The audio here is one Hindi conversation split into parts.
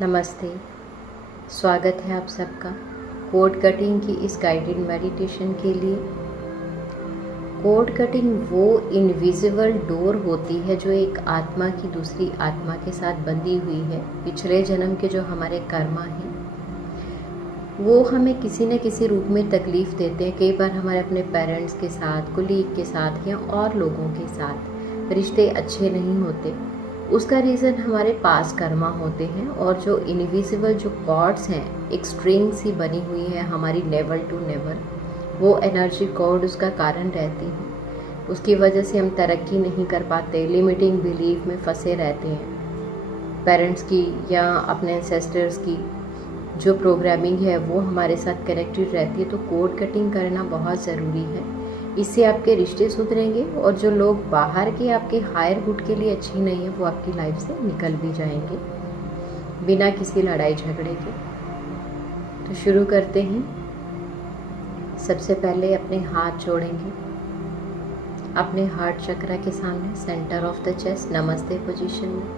नमस्ते। स्वागत है आप सबका कोड कटिंग की इस गाइडेड मेडिटेशन के लिए। कोड कटिंग वो इनविजिबल डोर होती है जो एक आत्मा की दूसरी आत्मा के साथ बंधी हुई है। पिछले जन्म के जो हमारे कर्मा हैं वो हमें किसी न किसी रूप में तकलीफ़ देते हैं। कई बार हमारे अपने पेरेंट्स के साथ, कोलीग के साथ या और लोगों के साथ रिश्ते अच्छे नहीं होते। उसका रीज़न हमारे पास कर्मा होते हैं और जो इनविजिबल जो कॉर्ड्स हैं, एक स्ट्रिंग सी बनी हुई है हमारी नेवल टू नेवल, वो एनर्जी कॉर्ड उसका कारण रहती है। उसकी वजह से हम तरक्की नहीं कर पाते, लिमिटिंग बिलीफ में फंसे रहते हैं। पेरेंट्स की या अपने एंसेस्टर्स की जो प्रोग्रामिंग है वो हमारे साथ कनेक्टेड रहती है। तो कोड कटिंग करना बहुत ज़रूरी है। इससे आपके रिश्ते सुधरेंगे और जो लोग बाहर के आपके हायर गुड के लिए अच्छी नहीं है वो आपकी लाइफ से निकल भी जाएंगे बिना किसी लड़ाई झगड़े के। तो शुरू करते हैं। सबसे पहले अपने हाथ जोड़ेंगे अपने हार्ट चक्र के सामने, सेंटर ऑफ द चेस्ट, नमस्ते पोजीशन में।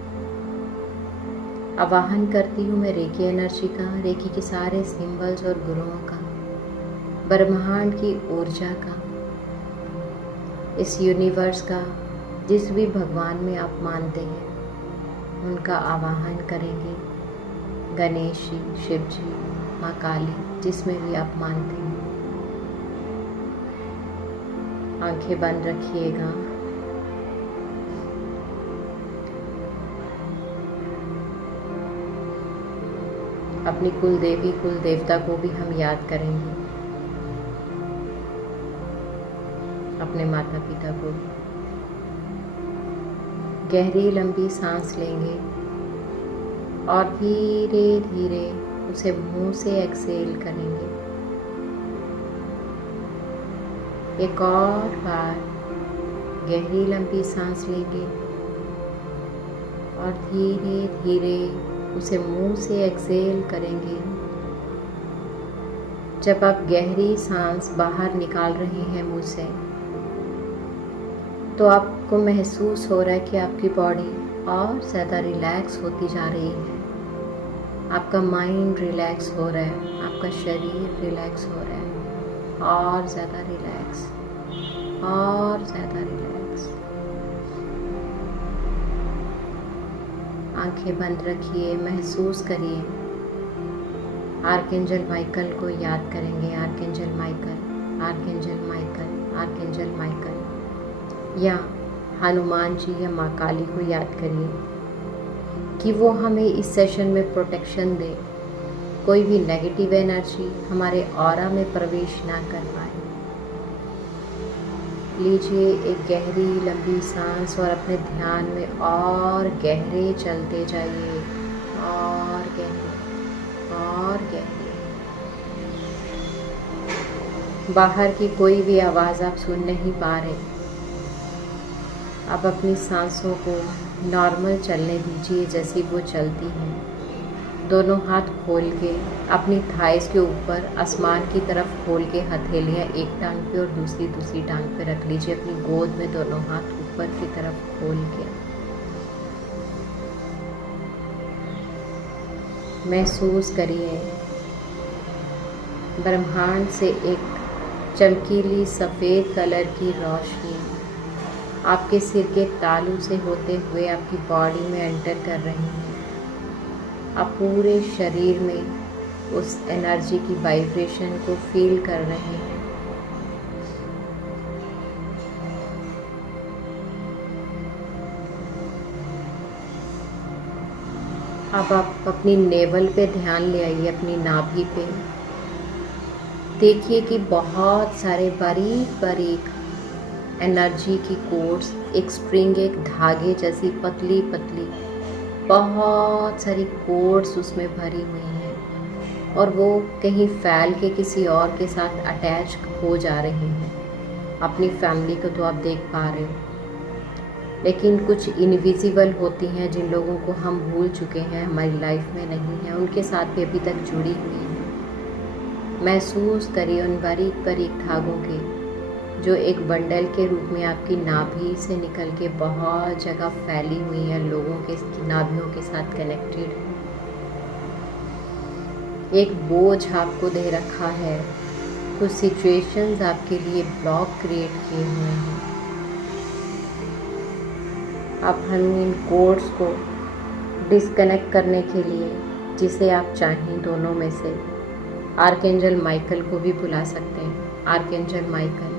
आवाहन करती हूँ मैं रेकी एनर्जी का, रेकी के सारे सिंबल्स और गुरुओं का, ब्रह्मांड की ऊर्जा का, इस यूनिवर्स का, जिस भी भगवान में आप मानते हैं उनका आवाहन करेंगे। गणेश जी, शिव जी, माँ काली, जिसमें भी आप मानते हैं। आंखें बंद रखिएगा। अपनी कुल देवी कुल देवता को भी हम याद करेंगे, अपने माता पिता को। गहरी लंबी सांस लेंगे और धीरे धीरे उसे मुंह से एक्सेल करेंगे। एक और बार गहरी लंबी सांस लेंगे और धीरे धीरे उसे मुंह से एक्सेल करेंगे। जब आप गहरी सांस बाहर निकाल रहे हैं मुंह से, तो आपको महसूस हो रहा है कि आपकी बॉडी और ज़्यादा रिलैक्स होती जा रही है। आपका माइंड रिलैक्स हो रहा है, आपका शरीर रिलैक्स हो रहा है, और ज़्यादा रिलैक्स, और ज़्यादा रिलैक्स। आंखें बंद रखिए, महसूस करिए। आर्कएंजल माइकल को याद करेंगे। Archangel Michael, archangel Michael, archangel Michael, या हनुमान जी या माँ काली को याद करिए कि वो हमें इस सेशन में प्रोटेक्शन दे, कोई भी नेगेटिव एनर्जी हमारे ऑरा में प्रवेश ना कर पाए। लीजिए एक गहरी लंबी सांस और अपने ध्यान में और गहरे चलते जाइए, और गहरे, और गहरे। बाहर की कोई भी आवाज़ आप सुन नहीं पा रहे। अब अपनी सांसों को नॉर्मल चलने दीजिए जैसी वो चलती हैं। दोनों हाथ खोल के अपनी थाइस के ऊपर आसमान की तरफ खोल के हथेलियाँ एक टांग पे और दूसरी टांग पे रख लीजिए। अपनी गोद में दोनों हाथ ऊपर की तरफ खोल के महसूस करिए ब्रह्मांड से एक चमकीली सफ़ेद कलर की रोशनी आपके सिर के तालू से होते हुए आपकी बॉडी में एंटर कर रही है। आप पूरे शरीर में उस एनर्जी की वाइब्रेशन को फील कर रहे हैं। अब आप अपनी नेवल पे ध्यान ले आइए, अपनी नाभि पे। देखिए कि बहुत सारे बारीक बारीक एनर्जी की कोर्ड्स, एक स्ट्रिंग, एक धागे जैसी पतली पतली बहुत सारी कोर्ड्स उसमें भरी हुई हैं और वो कहीं फैल के किसी और के साथ अटैच हो जा रही हैं। अपनी फैमिली को तो आप देख पा रहे हो, लेकिन कुछ इनविजिबल होती हैं जिन लोगों को हम भूल चुके हैं, हमारी लाइफ में नहीं है, उनके साथ भी अभी तक जुड़ी हुई हैं। महसूस करिए उन बारीक बारीक धागों के जो एक बंडल के रूप में आपकी नाभि से निकल के बहुत जगह फैली हुई है, लोगों के नाभियों के साथ कनेक्टेड है। एक बोझ आपको दे रखा है, कुछ सिचुएशंस आपके लिए ब्लॉक क्रिएट किए हुए हैं। अब हम इन कोड्स को डिस्कनेक्ट करने के लिए, जिसे आप चाहें दोनों में से, आर्कएंजल माइकल को भी बुला सकते हैं। Archangel Michael,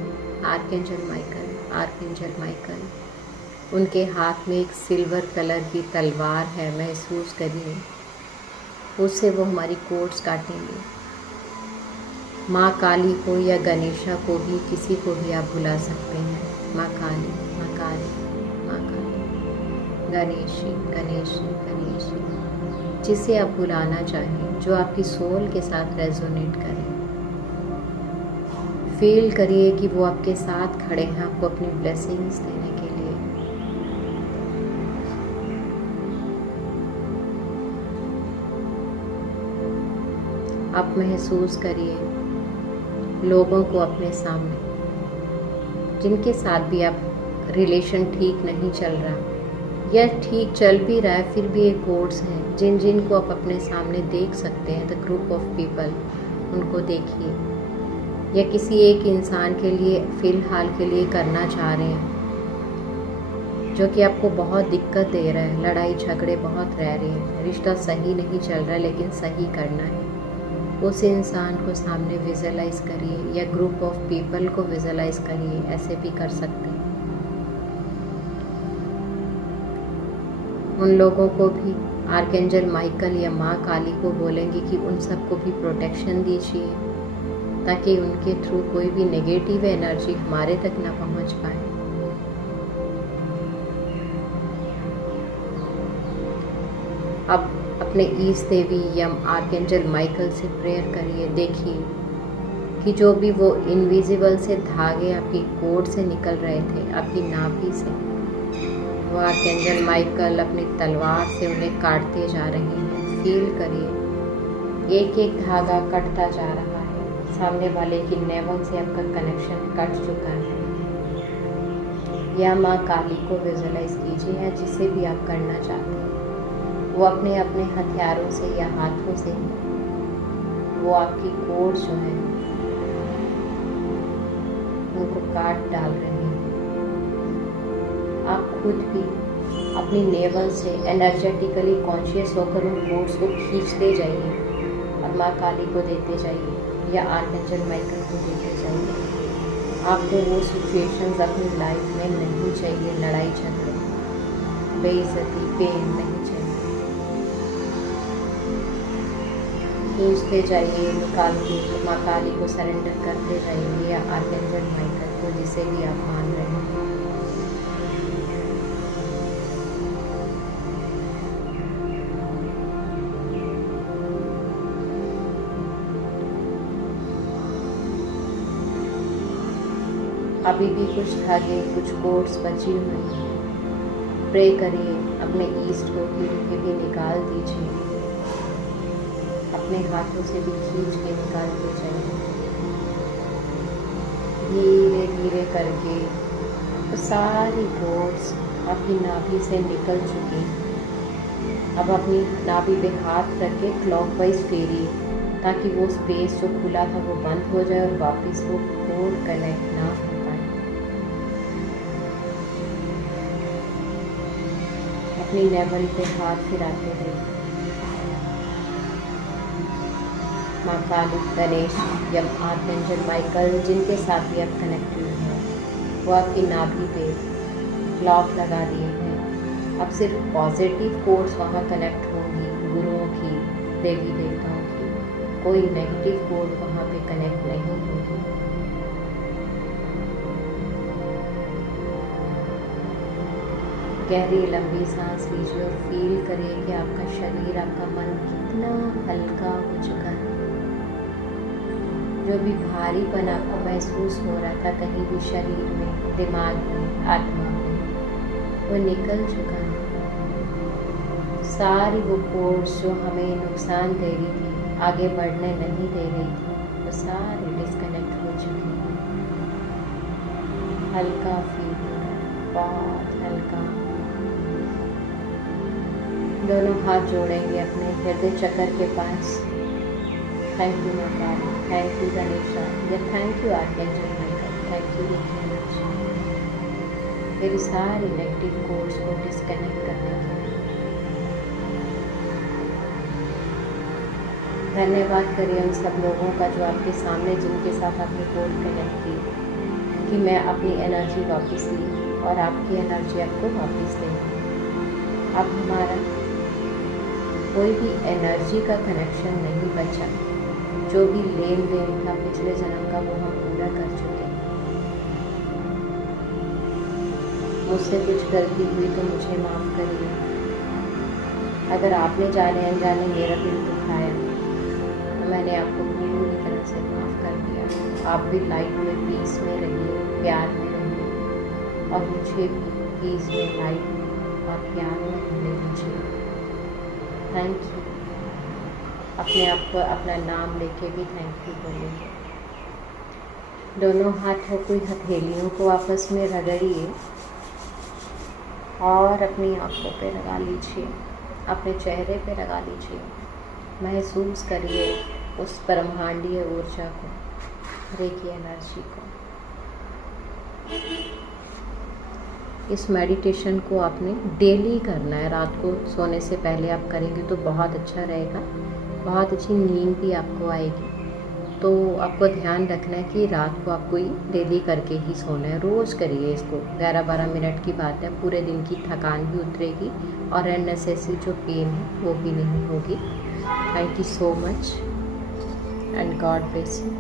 archangel Michael, archangel Michael. उनके हाथ में एक सिल्वर कलर की तलवार है, महसूस करिए। उससे वो हमारी कोड्स काटेंगे। माँ काली को या गणेशा को भी, किसी को भी आप बुला सकते हैं। माँ काली, माँ काली, माँ काली, गणेशी, गणेशी, गणेशी, जिसे आप बुलाना चाहें, जो आपकी सोल के साथ रेजोनेट करे। फील करिए कि वो आपके साथ खड़े हैं, आपको अपनी ब्लेसिंग्स देने के लिए। आप महसूस करिए लोगों को अपने सामने, जिनके साथ भी आप रिलेशन ठीक नहीं चल रहा या ठीक चल भी रहा है, फिर भी एक कोड्स हैं जिन को आप अपने सामने देख सकते हैं। द ग्रुप ऑफ पीपल, उनको देखिए, या किसी एक इंसान के लिए फ़िलहाल के लिए करना चाह रहे हैं जो कि आपको बहुत दिक्कत दे रहा है। लड़ाई झगड़े बहुत रह रहे हैं, रिश्ता सही नहीं चल रहा है, लेकिन सही करना है। उस इंसान को सामने विजुअलाइज करिए या ग्रुप ऑफ पीपल को विजुअलाइज करिए, ऐसे भी कर सकते हैं। उन लोगों को भी आर्कएंजल माइकल या माँ काली को बोलेंगे कि उन सबको भी प्रोटेक्शन दीजिए, ताकि उनके थ्रू कोई भी नेगेटिव एनर्जी हमारे तक ना पहुँच पाए। अब अपने ईस्ट देवी या आर्कएंजल माइकल से प्रेयर करिए। देखिए कि जो भी वो इनविजिबल से धागे आपकी कोड से निकल रहे थे, आपकी नाभि से, वो आर्कएंजल माइकल अपनी तलवार से उन्हें काटते जा रहे हैं। फील करिए एक एक धागा कटता जा रहा है। सामने वाले की नेवल से आपका कनेक्शन कट चुका है। या माँ काली को विजुअलाइज कीजिए, या जिसे भी आप करना चाहते हैं, वो अपने अपने हथियारों से या हाथों से वो आपकी कोड जो है उनको काट डाल रहे हैं। आप खुद भी अपनी नेवल से एनर्जेटिकली कॉन्शियस होकर उन कोड्स को खींचते जाइए और माँ काली को देते जाइए या आर्कएंजल माइकल को देते जाइए। आपको वो सिचुएशंस अपनी लाइफ में नहीं चाहिए, लड़ाई झगड़े, बेइज्जती, पेन नहीं चाहिए। खींचते जाइए, निकाल के माँ काली को सरेंडर करते जाइए या आर्कएंजल माइकल को, जिसे भी आप मान रहे हैं। अभी भी कुछ धागे, कुछ कोड्स बची हुई हैं। प्रे करिए अपने ईस्ट को भी निकाल दीजिए, अपने हाथों से भी खींच के निकालते जाइए। धीरे धीरे करके तो सारी कोड्स आपकी नाभि से निकल चुकी हैं। अब अपनी नाभि पे हाथ रख के क्लॉकवाइज फेरिए, ताकि वो स्पेस जो खुला था वो बंद हो जाए और वापस वो कोड कनेक्ट ना हो पाए। अपनी नेवल पे हाथ फिराते हुए माँ काली, गणेश या आर्कएंजल माइकल, जिनके साथ भी आप कनेक्ट हुए हैं, वो आपकी नाभि पे लॉक लगा दिए हैं। अब सिर्फ पॉजिटिव कोड्स वहाँ कनेक्ट होंगी, गुरुओं की, देवी देवताओं की। कोई नेगेटिव कोड वहाँ पे कनेक्ट नहीं होगी। गहरी लंबी सांस लीजिए और फील करिए कि आपका शरीर, आपका मन कितना हल्का हो चुका है। जो भी भारीपन आपको महसूस हो रहा था कहीं भी शरीर में, दिमाग में, आत्मा में, वो निकल चुका है। सारी वो कोड्स जो हमें नुकसान दे रही थी, आगे बढ़ने नहीं दे रही थी, वो सारे डिस्कनेक्ट हो चुके हैं। हल्का फील, बहुत हल्का। दोनों हाथ जोड़ेंगे अपने हृदय चक्र के पास थैंक यू माँ काली, थैंक यू गणेशा, या thank you archangel Michael, thank you energy मेरी सारी नेगेटिव कोड्स को डिस्कनेक्ट करने के लिए। धन्यवाद करिए उन सब लोगों का जो आपके सामने, जिनके साथ आपने कोड कनेक्ट की, कि मैं अपनी एनर्जी वापस ली और आपकी एनर्जी आपको वापस देंगी। अब हमारा कोई भी एनर्जी का कनेक्शन नहीं बचा। जो भी लेन देन था पिछले जन्म का वो हम पूरा कर चुके हैं। मुझसे कुछ गलती हुई तो मुझे माफ़ करिए। अगर आपने जाने अनजाने मेरा दिल दुखाया तो मैंने आपको पूरी तरह से माफ़ कर दिया। आप भी लाइट में, पीस में रहिए, प्यार में रहिए और मुझे भी पीस में, लाइट में और प्यार में रहने दीजिए। Thank you. अपने आप को अपना नाम लेके भी थैंक यू बोलिए। दोनों हाथों की हथेलियों को आपस में रगड़िए और अपनी आँखों पे लगा लीजिए, अपने चेहरे पे लगा लीजिए। महसूस करिए उस ब्रह्मांडीय ऊर्जा को, रेकी एनर्जी को। इस मेडिटेशन को आपने डेली करना है। रात को सोने से पहले आप करेंगे तो बहुत अच्छा रहेगा, बहुत अच्छी नींद भी आपको आएगी। तो आपको ध्यान रखना है कि रात को आपको ये डेली करके ही सोना है। रोज़ करिए इसको, 11-12 मिनट की बात है। पूरे दिन की थकान भी उतरेगी और अननेसेसरी जो पेन है वो भी नहीं होगी। Thank you so much and God bless you.